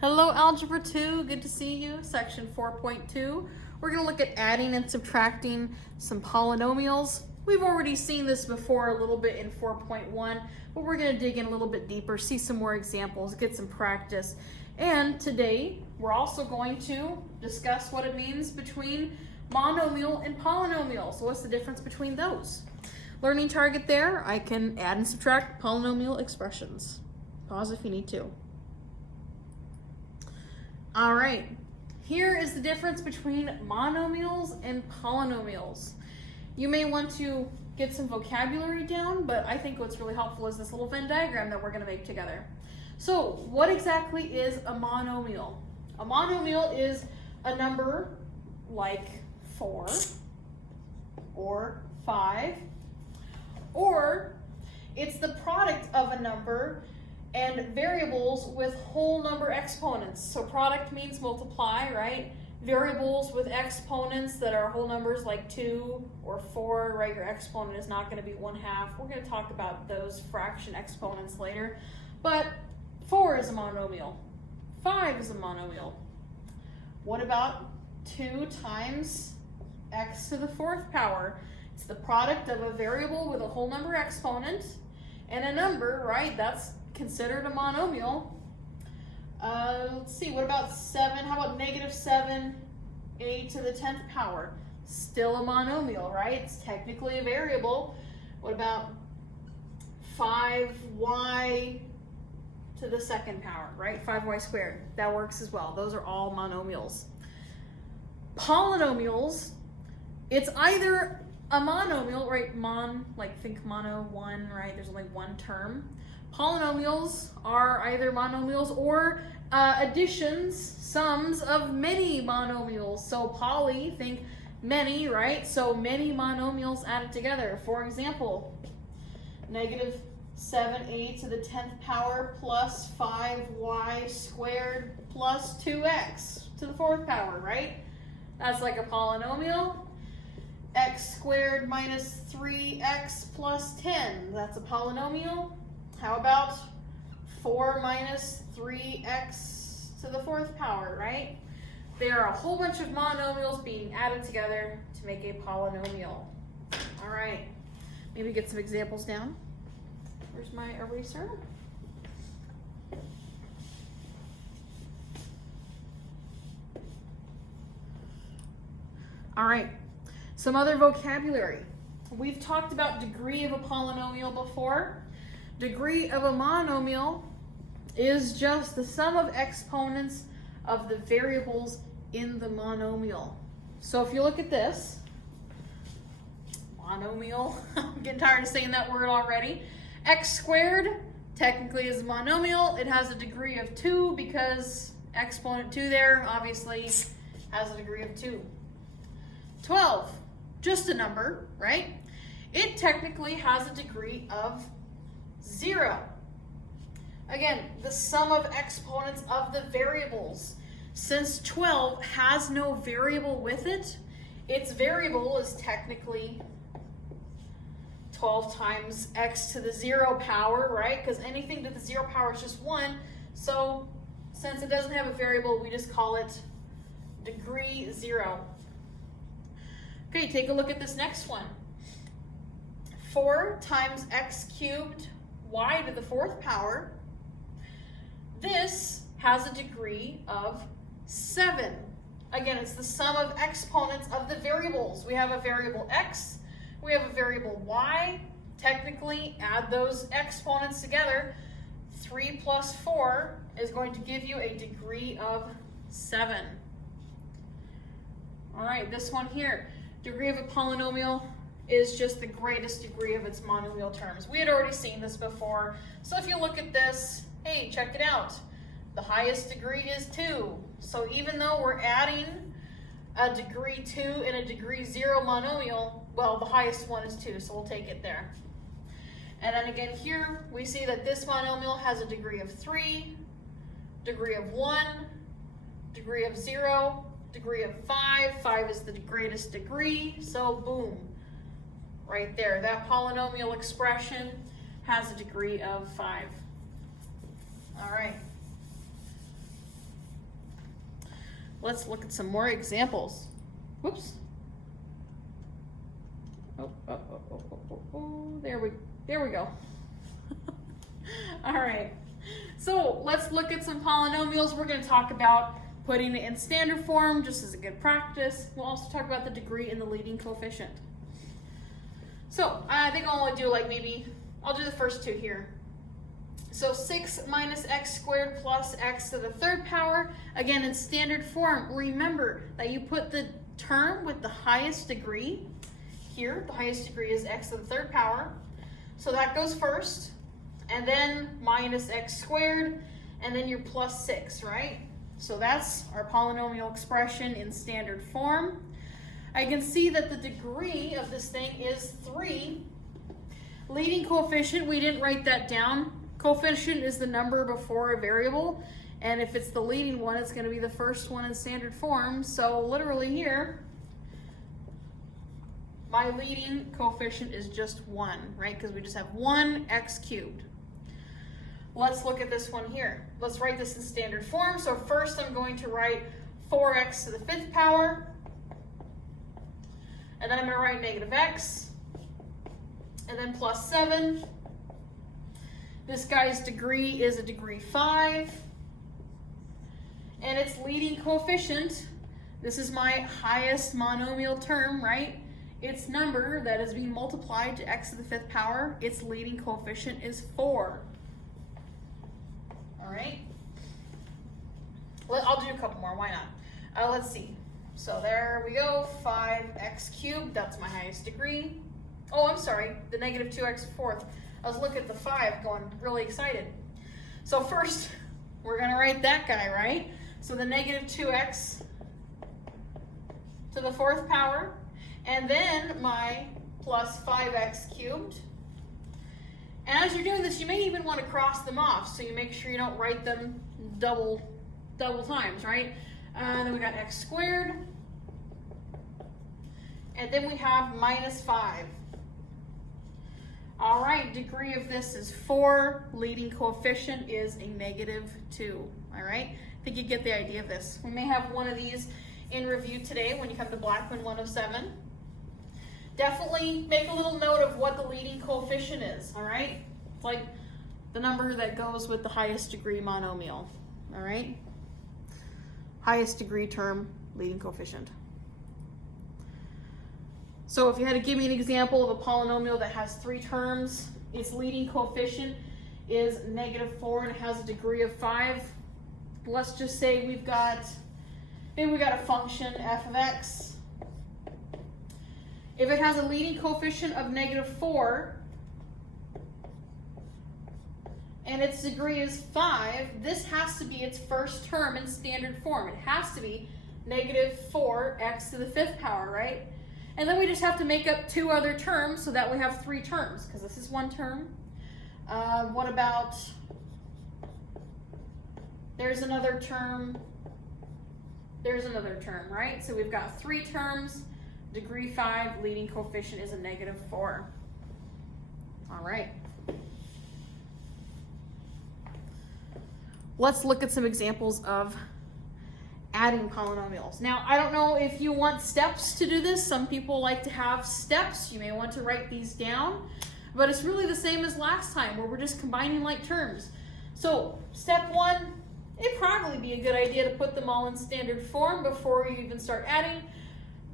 Hello, Algebra 2. Good to see you. Section 4.2. We're going to look at adding and subtracting some polynomials. We've already seen this before a little bit in 4.1, but we're going to dig in a little bit deeper, see some more examples, get some practice. And today, we're also going to discuss what it means between monomial and polynomial. So what's the difference between those? Learning target there, I can add and subtract polynomial expressions. Pause if you need to. All right, here is the difference between monomials and polynomials. You may want to get some vocabulary down, but I think what's really helpful is this little Venn diagram that we're going to make together. So what exactly is a monomial? A monomial is a number like 4 or 5, or it's the product of a number and variables with whole number exponents. So product means multiply, right? Variables with exponents that are whole numbers like 2 or 4, right? Your exponent is not going to be 1/2. We're going to talk about those fraction exponents later. But 4 is a monomial. 5 is a monomial. What about 2 times x to the 4th power? It's the product of a variable with a whole number exponent and a number, right? That's considered a monomial. Let's see, what about 7? How about -7 a to the 10th power? Still a monomial, right? It's technically a variable. What about 5y to the 2nd power, right? 5y squared. That works as well. Those are all monomials. Polynomials, it's either a monomial, right? Like think mono, one, right? There's only one term. Polynomials are either monomials or additions, sums of many monomials. So poly, think many, right? So many monomials added together. For example, -7a to the 10th power plus 5y squared plus 2x to the 4th power, right? That's like a polynomial. X squared minus 3x plus 10, that's a polynomial. How about 4 minus 3x to the 4th power, right? There are a whole bunch of monomials being added together to make a polynomial. All right, maybe get some examples down. Where's my eraser? All right, some other vocabulary. We've talked about degree of a polynomial before. Degree of a monomial is just the sum of exponents of the variables in the monomial. So if you look at this, monomial, I'm getting tired of saying that word already. X squared technically is a monomial. It has a degree of 2 because exponent 2 there obviously has a degree of 2. 12, just a number, right? It technically has a degree of 0. Again, the sum of exponents of the variables. Since 12 has no variable with it, its variable is technically 12 times x to the 0 power, right? Because anything to the 0 power is just 1. So since it doesn't have a variable, we just call it degree 0. Okay, take a look at this next one. 4 times x cubed y to the 4th power. This has a degree of 7. Again, it's the sum of exponents of the variables. We have a variable x, we have a variable y. Technically, add those exponents together. 3 plus 4 is going to give you a degree of 7. All right, this one here. Degree of a polynomial is just the greatest degree of its monomial terms. We had already seen this before. So if you look at this, hey, check it out. The highest degree is 2. So even though we're adding a degree 2 and a degree 0 monomial, well, the highest one is 2, so we'll take it there. And then again here, we see that this monomial has a degree of 3, degree of 1, degree of 0, degree of 5. 5 is the greatest degree, so boom. Right there, that polynomial expression has a degree of 5. All right. Let's look at some more examples. Whoops. There we go. All right. So let's look at some polynomials. We're going to talk about putting it in standard form just as a good practice. We'll also talk about the degree and the leading coefficient. So I think I'll only do I'll do the first two here. So 6 minus x squared plus x to the third power. Again, in standard form, remember that you put the term with the highest degree here. The highest degree is x to the third power. So that goes first. And then minus x squared, and then your plus 6, right? So that's our polynomial expression in standard form. I can see that the degree of this thing is 3. Leading coefficient, we didn't write that down. Coefficient is the number before a variable, and if it's the leading one, it's going to be the first one in standard form. So literally here, my leading coefficient is just 1, right? Because we just have 1 x cubed. Let's look at this one here. Let's write this in standard form. So first I'm going to write 4x to the 5th power. And then I'm going to write negative x. And then plus 7. This guy's degree is a degree 5. And its leading coefficient, this is my highest monomial term, right? Its number that is being multiplied to x to the 5th power, its leading coefficient is 4. All right. I'll do a couple more. Why not? Let's see. So there we go. 5x cubed. That's my highest degree. Oh, I'm sorry. The negative 2x fourth. I was looking at the 5 going really excited. So first, we're going to write that guy, right? So the negative 2x to the 4th power. And then my plus 5x cubed. And as you're doing this, you may even want to cross them off, so you make sure you don't write them double times, right? And then we got x squared. And then we have minus 5. All right, degree of this is 4. Leading coefficient is a negative 2. All right, I think you get the idea of this. We may have one of these in review today when you come to Blackman 107. Definitely make a little note of what the leading coefficient is, all right? It's like the number that goes with the highest degree monomial, all right? Highest degree term, leading coefficient. So if you had to give me an example of a polynomial that has 3 terms, its leading coefficient is negative 4 and it has a degree of 5. Let's just say maybe we got a function f of x. If it has a leading coefficient of negative 4 and its degree is 5, this has to be its first term in standard form. It has to be negative 4x to the 5th power, right? And then we just have to make up 2 other terms so that we have 3 terms, because this is 1 term. What about, there's another term, right? So we've got 3 terms. Degree 5, leading coefficient is a negative 4. All right. Let's look at some examples of adding polynomials. Now, I don't know if you want steps to do this. Some people like to have steps. You may want to write these down, but it's really the same as last time where we're just combining like terms. So step 1, it'd probably be a good idea to put them all in standard form before you even start adding.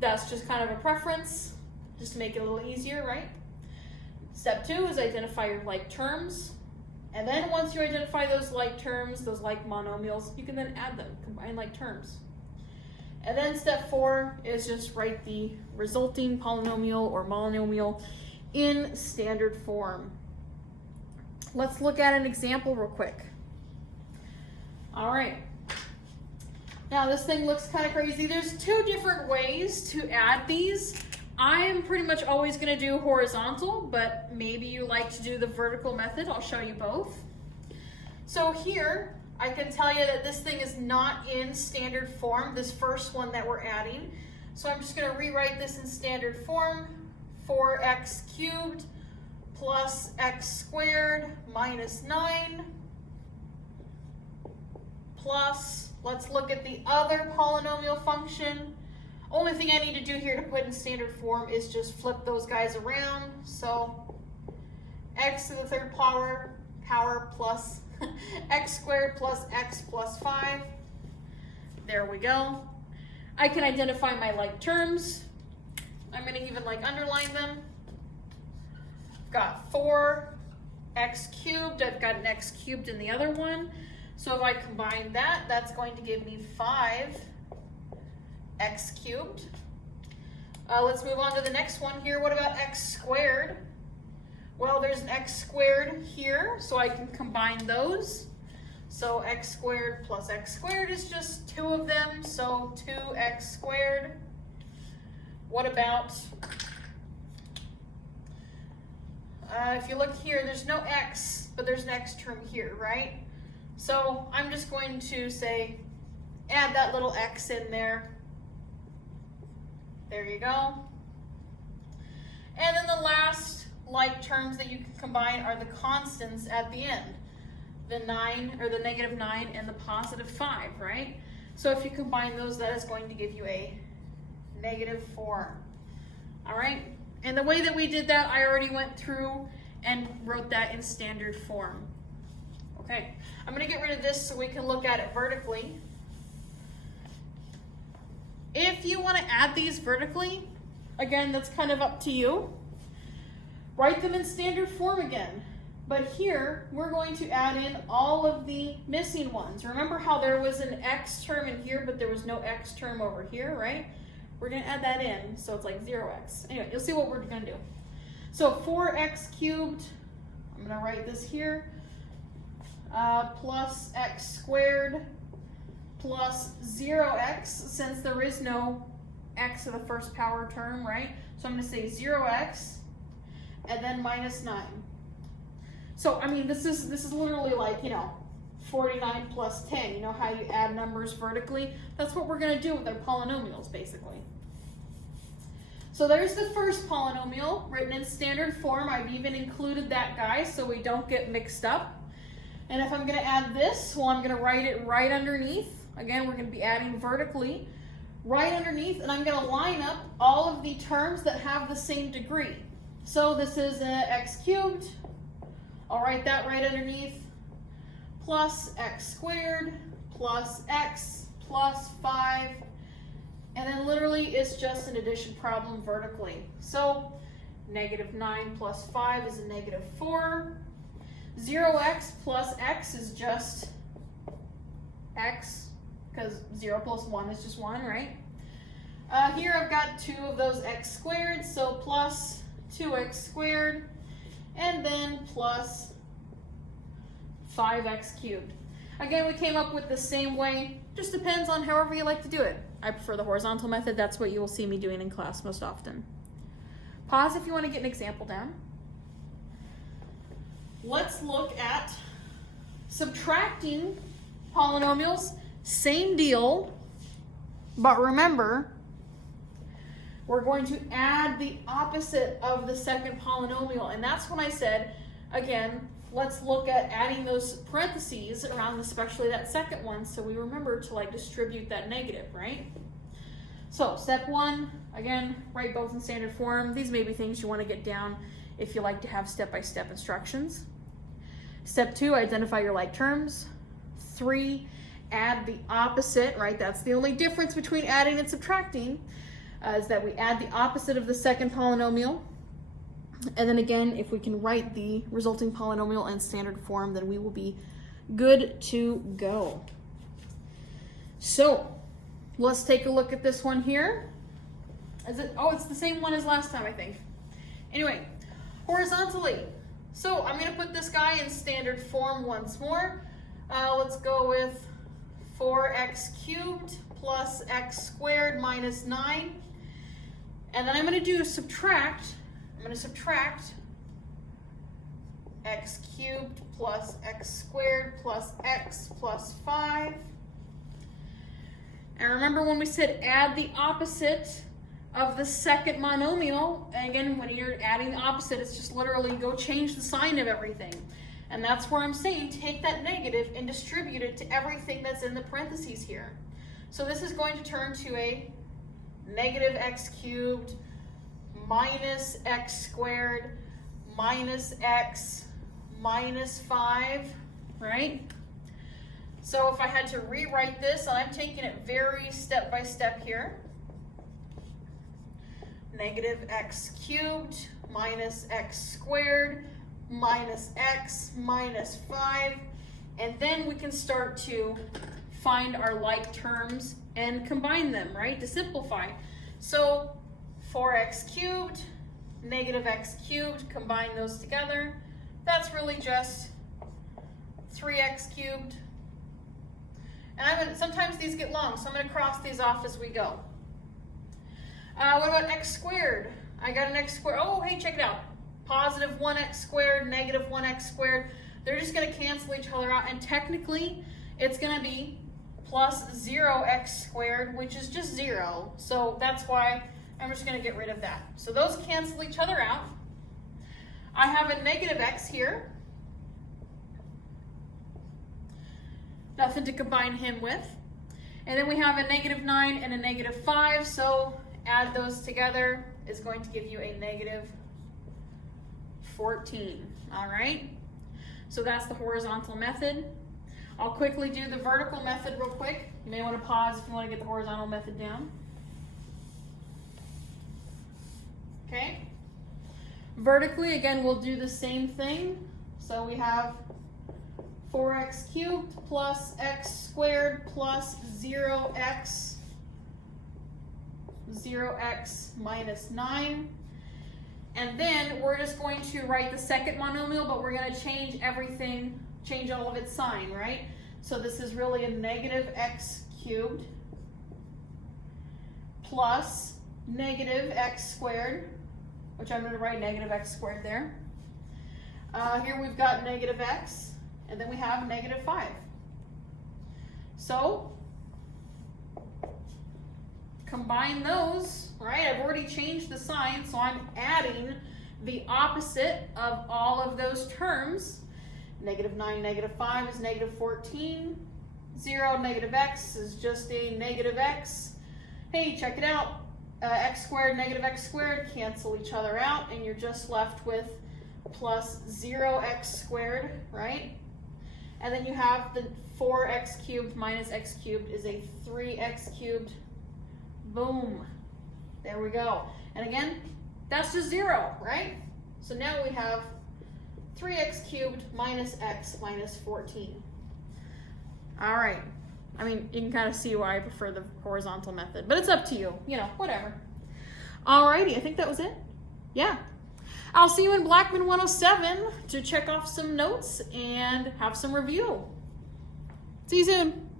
That's just kind of a preference, just to make it a little easier, right? Step 2 is identify your like terms. And then once you identify those like terms, those like monomials, you can then add them, combine like terms. And then step 4 is just write the resulting polynomial or monomial in standard form. Let's look at an example real quick. All right. Now this thing looks kind of crazy. There's 2 different ways to add these. I am pretty much always going to do horizontal, but maybe you like to do the vertical method. I'll show you both. So here, I can tell you that this thing is not in standard form, this first one that we're adding. So I'm just going to rewrite this in standard form. 4x cubed plus x squared minus 9 plus let's look at the other polynomial function. Only thing I need to do here to put in standard form is just flip those guys around. So x to the third power plus x squared plus x plus 5. There we go. I can identify my like terms. I'm going to even like underline them. I've got 4x cubed. I've got an x cubed in the other one. So if I combine that, that's going to give me 5x cubed. Let's move on to the next one here. What about x squared? Well, there's an x squared here, so I can combine those. So x squared plus x squared is just 2 of them, so 2x squared. What about, if you look here, there's no x, but there's an x term here, right? So I'm just going to say, add that little x in there. There you go. And then the last like terms that you can combine are the constants at the end. The 9, or the negative 9 and the positive 5, right? So if you combine those, that is going to give you a negative 4. All right? And the way that we did that, I already went through and wrote that in standard form. Okay, I'm going to get rid of this so we can look at it vertically. If you want to add these vertically, again, that's kind of up to you. Write them in standard form again. But here, we're going to add in all of the missing ones. Remember how there was an x term in here, but there was no x term over here, right? We're going to add that in, so it's like 0x. Anyway, you'll see what we're going to do. So 4x cubed, I'm going to write this here, plus x squared plus 0x, since there is no x to the first power term, right? So I'm going to say 0x, and then minus 9. So, I mean, this is literally like, 49 plus 10. You know how you add numbers vertically? That's what we're going to do with our polynomials, basically. So there's the first polynomial written in standard form. I've even included that guy so we don't get mixed up. And if I'm going to add this, well, I'm going to write it right underneath. Again, we're going to be adding vertically right underneath, and I'm going to line up all of the terms that have the same degree. So this is x cubed. I'll write that right underneath, plus x squared plus x plus 5, and then literally it's just an addition problem vertically. So negative 9 plus 5 is a negative 4. 0x plus x is just x, because 0 plus 1 is just 1, right? Here I've got 2 of those x squared, so plus 2x squared, and then plus 5x cubed. Again, we came up with the same way. Just depends on however you like to do it. I prefer the horizontal method. That's what you will see me doing in class most often. Pause if you want to get an example down. Let's look at subtracting polynomials. Same deal, but remember, we're going to add the opposite of the second polynomial. And that's when I said, again, let's look at adding those parentheses around especially that second one so we remember to like distribute that negative, right? So step 1, again, write both in standard form. These may be things you want to get down if you like to have step-by-step instructions. Step 2, identify your like terms. 3, add the opposite, right? That's the only difference between adding and subtracting, is that we add the opposite of the second polynomial. And then again, if we can write the resulting polynomial in standard form, then we will be good to go. So let's take a look at this one here. Is it? Oh, it's the same one as last time, I think. Anyway, horizontally. So I'm going to put this guy in standard form once more. Let's go with 4x cubed plus x squared minus 9. And then I'm going to do subtract. I'm going to subtract x cubed plus x squared plus x plus 5. And remember when we said add the opposite of the second monomial, and again, when you're adding the opposite, it's just literally go change the sign of everything. And that's where I'm saying take that negative and distribute it to everything that's in the parentheses here. So this is going to turn to a negative x cubed minus x squared minus x minus 5, right? So if I had to rewrite this, and I'm taking it very step by step here, negative x cubed minus x squared minus x minus 5, and then we can start to find our like terms and combine them, right, to simplify. So 4x cubed, negative x cubed, combine those together. That's really just 3x cubed. And sometimes these get long, so I'm going to cross these off as we go. What about x squared? I got an x squared. Oh, hey, check it out. Positive 1x squared, negative 1x squared. They're just going to cancel each other out, and technically it's going to be plus 0x squared, which is just 0. So that's why I'm just going to get rid of that. So those cancel each other out. I have a negative x here. Nothing to combine him with. And then we have a negative 9 and a negative 5. So add those together is going to give you a negative 14. All right? So that's the horizontal method. I'll quickly do the vertical method real quick. You may want to pause if you want to get the horizontal method down. Okay? Vertically, again, we'll do the same thing. So we have 4x cubed plus x squared plus 0x minus 9. And then we're just going to write the second monomial, but we're going to change everything, change all of its sign, right? So this is really a negative x cubed plus negative x squared, which I'm going to write negative x squared there. Here we've got negative x, and then we have negative 5. So combine those, right? I've already changed the sign, so I'm adding the opposite of all of those terms. Negative 9, negative 5 is negative 14. 0, negative x is just a negative x. Hey, check it out. X squared, negative x squared cancel each other out, and you're just left with plus 0x squared, right? And then you have the 4x cubed minus x cubed is a 3x cubed. Boom. There we go. And again, that's just 0, right? So now we have 3x cubed minus x minus 14. All right. I mean, you can kind of see why I prefer the horizontal method, but it's up to you. You know, whatever. Alrighty, I think that was it. Yeah. I'll see you in Blackman 107 to check off some notes and have some review. See you soon.